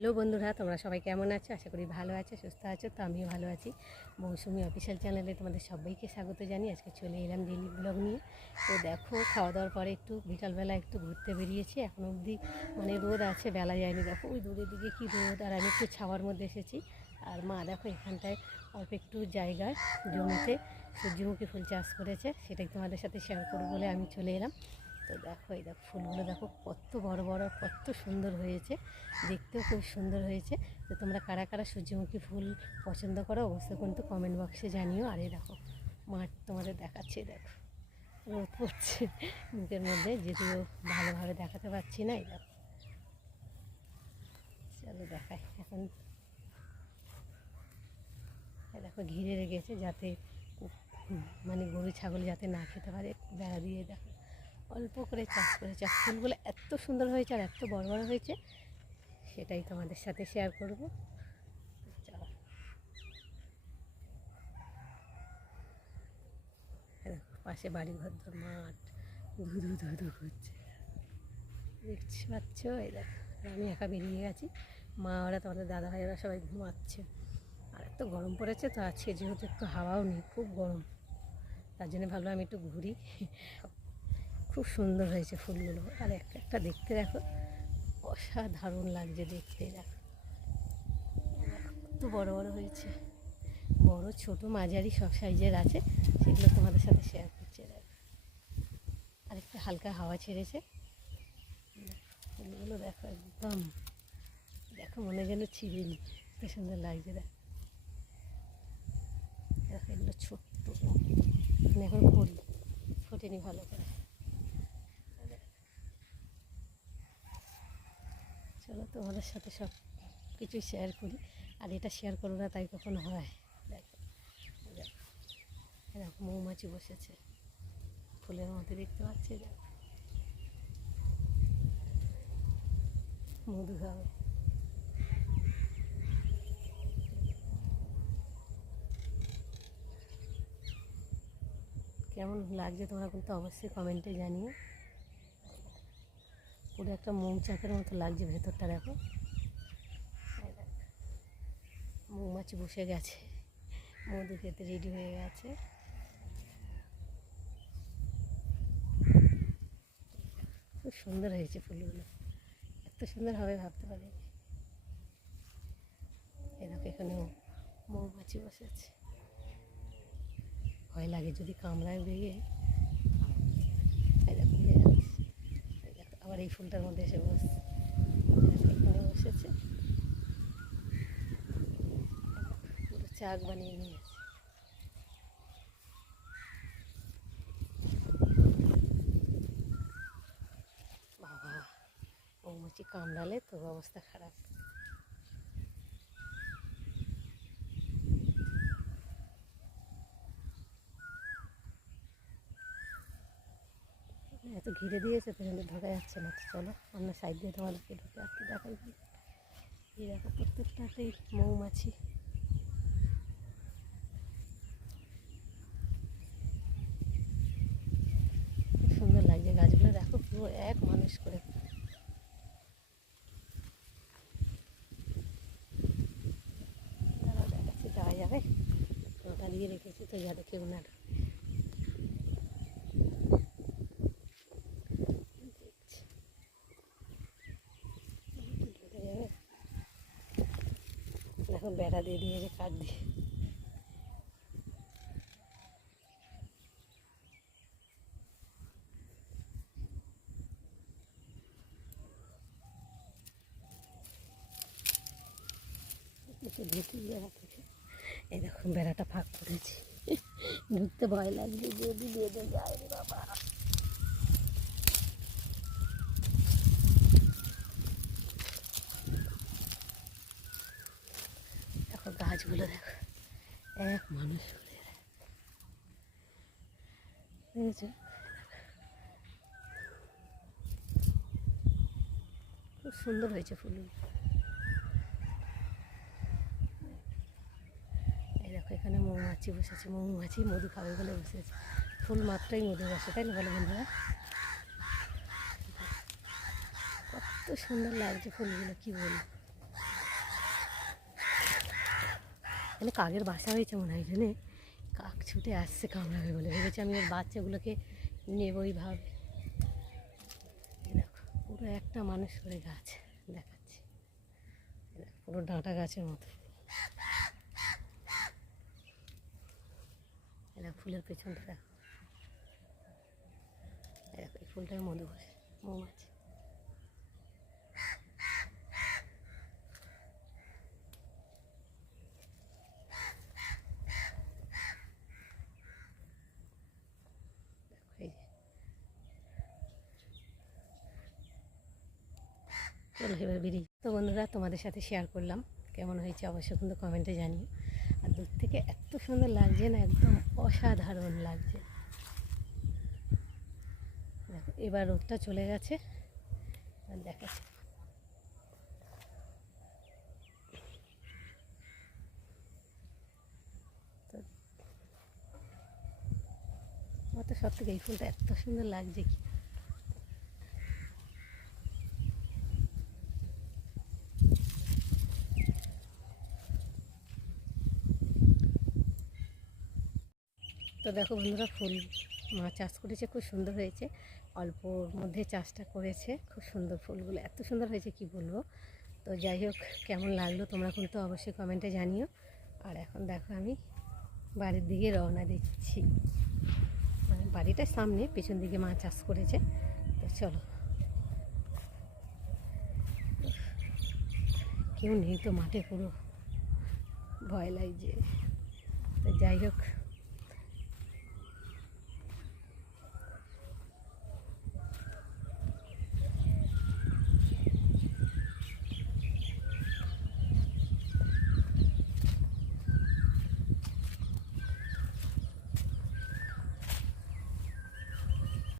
Hello বন্ধুরা, তোমরা সবাই কেমন আছো? আশা করি ভালো আছো, সুস্থ আছো। তো আমিও ভালো আছি। মৌসুমি অফিসিয়াল চ্যানেলে তোমাদের সবাইকে স্বাগত জানিয়ে আজকে চলে এলাম ডেইলি ব্লগ নিয়ে। তো দেখো, খাওয়া দাওয়ার পরে একটু বিকালবেলা একটু ঘুরতে বেরিয়েছি। এখন অবধি মানে রোদ আছে, বেলা যায়নি। দেখো ওই দূরের দিকে কি রোদ, আর আমি একটু ছাওয়ার মধ্যে এসেছি। আর মা দেখো এখানটায় অল্প একটু জায়গায় জমিতে সূর্যমুখী ফুল চাষ করেছে, সেটাই তোমাদের সাথে শেয়ার করবো বলে আমি চলে এলাম। তো দেখো এই দেখো ফুলগুলো দেখো কত বড় বড়, কত সুন্দর হয়েছে, দেখতেও খুব সুন্দর হয়েছে। তো তোমরা কারা কারা সূর্যমুখী ফুল পছন্দ করো অবশ্যই কিন্তু কমেন্ট বক্সে জানিও। আর এই দেখো মাঠ তোমাদের দেখাচ্ছে, দেখো রোদ পড়ছে মুখের মধ্যে, যদিও ভালোভাবে দেখাতে পারছি না। এই দেখো, চলো দেখাই এখন। দেখো ঘিরে রেখেছে যাতে মানে গরু ছাগল যাতে না খেতে পারে, বেড়া দিয়ে দেখো অল্প করে চাষ করেছে। আর ফুলগুলো এত সুন্দর হয়েছে আর এত বড় বড় হয়েছে, সেটাই তোমাদের সাথে শেয়ার করবো। চলো পাশে বাড়ি ঘর, মাঠ ধুধু ধুধু করছে, দেখছি পাচ্ছ? এই দেখো আমি একা বেরিয়ে গেছি, মা ওরা তোমাদের দাদা ভাই ওরা সবাই ঘুমাচ্ছে। আর এত গরম পড়েছে, তো আজকে যেহেতু একটু হাওয়াও নেই, খুব গরম, তার জন্য ভাবলাম আমি একটু ঘুরি। খুব সুন্দর হয়েছে ফুলগুলো, আর একটা একটা দেখতে দেখো অসাধারণ লাগছে দেখতে। দেখো কত বড় বড় হয়েছে, বড় ছোট মাঝারি সব সাইজের আছে, সেগুলো তোমাদের সাথে শেয়ার করছি। দেখো আরেকটা হালকা হাওয়া ছেড়েছে, ফুলগুলো দেখো একদম, দেখো মনে যেন ছিঁড়িনি, এত সুন্দর লাগছে। দেখো দেখো এগুলো ছোট্ট, মানে এখন ফুল ফোটেনি ভালো করে। চলো তোমাদের সাথে সব কিছুই শেয়ার করি, আর এটা শেয়ার করো না তাই কখনো হয়। দেখো দেখো এরকম মৌমাছি বসেছে ফুলের মধ্যে, দেখতে পাচ্ছি। দেখো মধু খাবে। কেমন লাগছে তোমরা কিন্তু অবশ্যই কমেন্টে জানিও। পুরো একটা মৌচাকের মতো লাগছে ভেতরটা। দেখো মৌমাছি বসে গেছে, মধু খেতে রেডি হয়ে গেছে। খুব সুন্দর হয়েছে ফুলগুলো, এত সুন্দর হবে ভাবতে পারি। এরকম এখানেও মৌমাছি বসেছে, ভয় লাগে যদি কামড়ায় উড়ে গিয়ে। এরকম আবার এই ফুলটার মধ্যে এসে বসছে, এখানে বসেছে, পুরো চাক বানিয়ে নিয়েছে। বাবা, মৌমাছি কামড়ালে তো অবস্থা খারাপ। এত ঘিরে দিয়েছে, পেছনে ঢোকা যাচ্ছে না। তো চলো অন্য সাইড দিয়ে তোমাদেরকে ঢুকে আর কি দেখাই। এই দেখো প্রত্যেকটাতেই মৌমাছি। খুব সুন্দর লাগছে গাছগুলো, দেখো পুরো এক মানুষ করে। দেখাচ্ছি, যাওয়া যাবে, ওটা দিয়ে রেখেছি তো যাতে কেউ না দেখছে। ঢুকে যাবে, দেখো বেড়া দিয়ে দিয়েছে কাঠ দিয়ে। একটু ঢুকে বেড়া থেকে, এই দেখো বেড়াটা ফাঁক করেছি, ঢুকতে ভয় লাগছে যদি বেঁধে যায় রে বাবা। দেখো গাছগুলো দেখো এক মানুষ করে, দেখেছো? খুব সুন্দর হয়েছে ফুলগুলো। এই দেখো এখানে মৌমাছি বসেছে, মৌমাছি মধু খাবে বলে বসেছে। ফুল মাত্রই মধু বসে, তাই না বলো বন্ধুরা? কত সুন্দর লাগছে ফুলগুলো, কি বলবো। এখানে কাকের বাসা হয়েছে মনে হয়, জেনে কাক ছুটে আসছে কামড়াবে বলে, ভেবেছি আমি ওর বাচ্চাগুলোকে নেবই ভাবে। দেখো পুরো একটা মানুষ করে গাছ দেখাচ্ছি, পুরো ডাঁটা গাছের মতো। এটা ফুলের পেছনটা দেখো, দেখো এই ফুলটার মধু বসে মৌমাছি। এই যে চলো এবার বেরিয়ে। তো বন্ধুরা, তোমাদের সাথে শেয়ার করলাম, কেমন হয়েছে অবশ্যই কিন্তু কমেন্টে জানিও। আর দূর থেকে এত সুন্দর লাগছে না, একদম অসাধারণ লাগছে। দেখো এবার রোদটা চলে গেছে, আর দেখাচ্ছি। আমার তো সব থেকে এই ফুলটা এত সুন্দর লাগছে কি। তো দেখো বন্ধুরা, ফুল মা চাষ করেছে, খুব সুন্দর হয়েছে। অল্পর মধ্যে চাষটা করেছে, খুব সুন্দর ফুলগুলো এত সুন্দর হয়েছে কি বলবো। তো যাই হোক, কেমন লাগলো তোমরা কিন্তু অবশ্যই কমেন্টে জানিও। আর এখন দেখো আমি বাড়ির দিকে রওনা দিচ্ছি, মানে বাড়িটার সামনে পেছন দিকে মা চাষ করেছে। তো চলো, কেউ নেই তো মাঠে, পুরো ভয় লাগছে। তো যাই হোক,